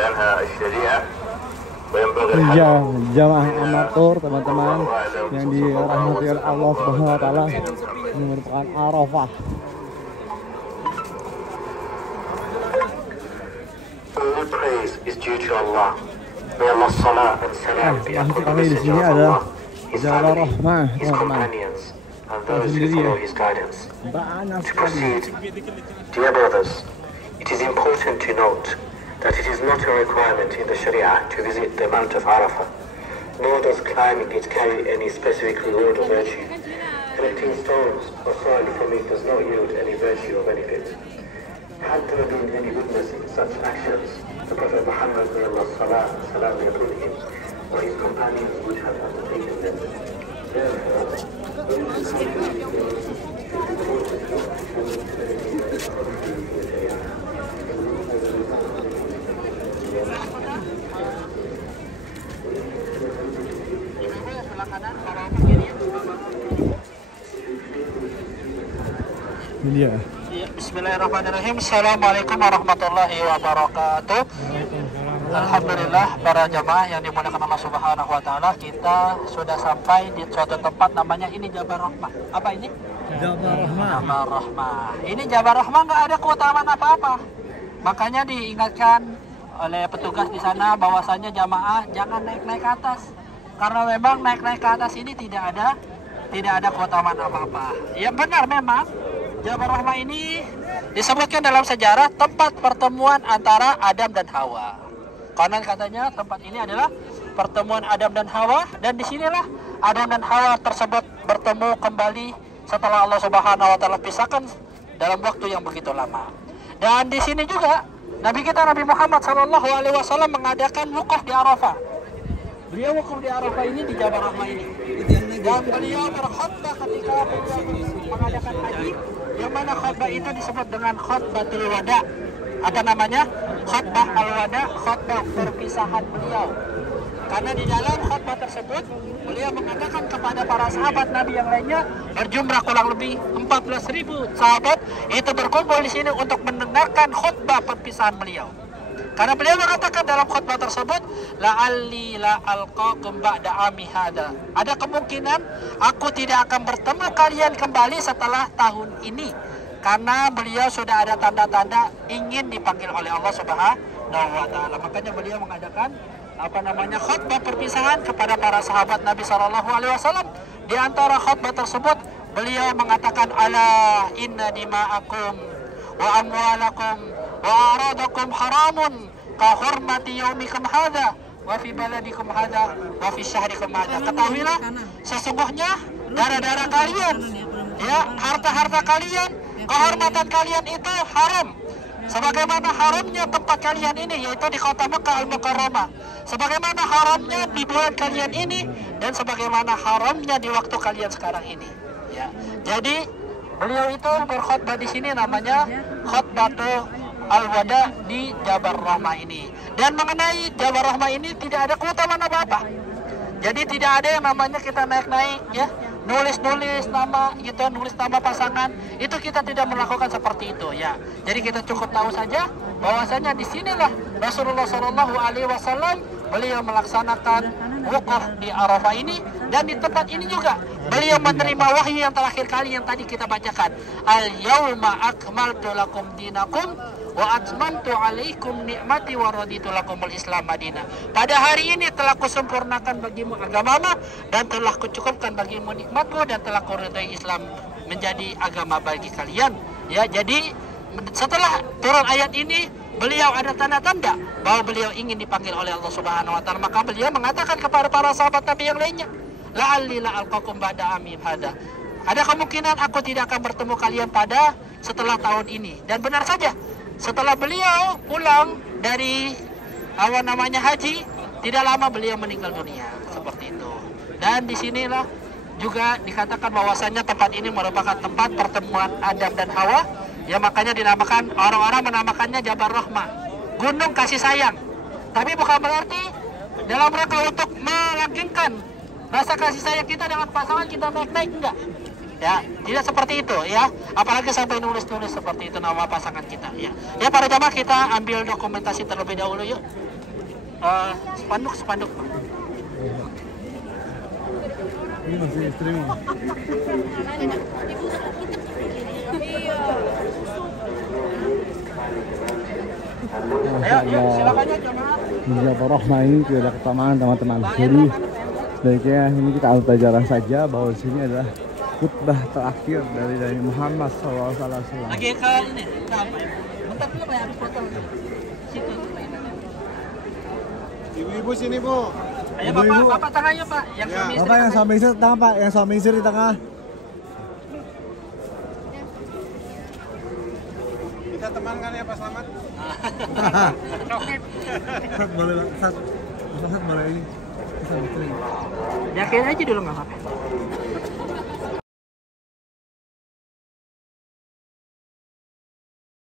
عنها الشريعة وينبغي Ya, jamaah amatur teman-teman yang dirahmati oleh Allah Subhanahu wa taala, ini merupakan Arafah. All praise is due to Allah. May Allah's salat and salam be upon the Kami di sini Messenger of adalah Allah, his Jabal family, Rahmah, his teman-teman. companions, and those who follow his guidance. Banyak To sekali. proceed, dear brothers, it is important to note that it is not a requirement in the Sharia to visit the Mount of Arafah, nor does climbing it carry any specific reward or virtue. Collecting stones or soil from it does not yield any virtue or benefit. Had there been any witness in such actions, the Prophet Muhammad, may Allah's salat and salam be upon him, or his companions would have undertaken them. Therefore, Ini dia. Bismillahirrahmanirrahim. Assalamualaikum warahmatullahi wabarakatuh. Alhamdulillah para jamaah yang dimuliakan Allah Subhanahu wa taala, kita sudah sampai di suatu tempat namanya ini Jabal Rahmah. Apa ini? Jabal Rahmah. Jabal Rahmah. Ini Jabal Rahmah nggak ada keutamaan apa-apa. Makanya diingatkan oleh petugas di sana bahwasanya jamaah jangan naik-naik ke atas. Karena memang naik-naik ke atas ini tidak ada keutamaan apa-apa. Ya benar memang Jabal Rahmah ini disebutkan dalam sejarah tempat pertemuan antara Adam dan Hawa. Karena katanya tempat ini adalah pertemuan Adam dan Hawa, dan disinilah Adam dan Hawa tersebut bertemu kembali setelah Allah Subhanahu wa taala pisahkan dalam waktu yang begitu lama. Dan di sini juga Nabi kita Nabi Muhammad SAW mengadakan wukuf di Arafah. Beliau wukuf di Arafah ini di Jabal Rahmah ini. Dan beliau berkhutbah ketika beliau mengadakan haji, yang mana khutbah itu disebut dengan khutbatul wada. Ada namanya khutbah al-wada, khutbah perpisahan beliau. Karena di dalam khutbah tersebut beliau mengatakan kepada para sahabat Nabi yang lainnya, berjumlah kurang lebih 14.000 sahabat itu berkumpul di sini untuk mendengarkan khutbah perpisahan beliau. Karena beliau mengatakan dalam khutbah tersebut, la'alli la'alqakum ba'da ami hada. Ada kemungkinan aku tidak akan bertemu kalian kembali setelah tahun ini. Karena beliau sudah ada tanda-tanda ingin dipanggil oleh Allah Subhanahu wa taala. Makanya beliau mengadakan khutbah perpisahan kepada para sahabat Nabi SAW. Di antara khutbah tersebut beliau mengatakan, ala inna dima'akum wa amwalakum wa aradakum haramun ka hurmati yaumikum hadha wa fi baladikum hadha wa fi syahrikum hadha. Ketahuilah sesungguhnya darah-darah kalian, ya, harta-harta kalian, kehormatan kalian itu haram. Sebagaimana haramnya tempat kalian ini, yaitu di kota Mekah Al-Mukarramah. Sebagaimana haramnya di bulan kalian ini, dan sebagaimana haramnya di waktu kalian sekarang ini. Ya. Jadi beliau itu berkhutbah di sini namanya khutbatul al-wada di Jabal Rahmah ini. Dan mengenai Jabal Rahmah ini tidak ada keutamaan apa-apa. Jadi tidak ada yang namanya kita naik-naik, ya, nulis nama gitu, nulis nama pasangan, itu kita tidak melakukan seperti itu, ya. Jadi kita cukup tahu saja bahwasanya di sinilah Rasulullah SAW beliau melaksanakan wukuf di Arafah ini, dan di tempat ini juga beliau menerima wahyu yang terakhir kali yang tadi kita bacakan, al-yauma akmaltu lakum dinakum wa atmamtu alaikum ni'mati wa raditu lakumul Islam madinah. Pada hari ini telah kusempurnakan bagimu agamamu dan telah kucukupkan bagimu nikmatku dan telah kuridai Islam menjadi agama bagi kalian. Ya, jadi setelah turun ayat ini beliau ada tanda-tanda bahwa beliau ingin dipanggil oleh Allah Subhanahu wa taala. Maka beliau mengatakan kepada para sahabat Nabi yang lainnya, la'alli la'alqakum ba'da ami hadza. Ada kemungkinan aku tidak akan bertemu kalian pada setelah tahun ini. Dan benar saja, setelah beliau pulang dari haji, tidak lama beliau meninggal dunia, seperti itu. Dan disinilah juga dikatakan bahwasanya tempat ini merupakan tempat pertemuan Adam dan Hawa. Ya, makanya dinamakan, orang-orang menamakannya Jabal Rahmah, gunung kasih sayang. Tapi bukan berarti dalam rangka untuk melanggengkan rasa kasih sayang kita dengan pasangan kita naik-naik, enggak. Ya, tidak seperti itu, ya. Apalagi sampai nulis-nulis seperti itu nama pasangan kita, ya. Ya, para jamaah, kita ambil dokumentasi terlebih dahulu yuk. Spanduk. Ini masih streaming. Ayo, silakan ya jamaah. Bismillahirrahmanirrahim ini tidak keutamaan teman-teman. Jadi baiknya ini kita ambil pelajaran saja bahwa di sini adalah khutbah terakhir dari Muhammad SAW. Lagi ke ini, ke apa ya? Bentar dulu Pak, habis potong. Situ. Ibu-ibu sini, Bu. Ayo Bapak tengah yuk Pak. Yang suami istri. Bapak yang suami istri di tengah Pak, yang suami istri di tengah. Kita temankan ya Pak Slamet. Boleh Ustaz boleh ini. Yakin aja dulu nggak apa-apa.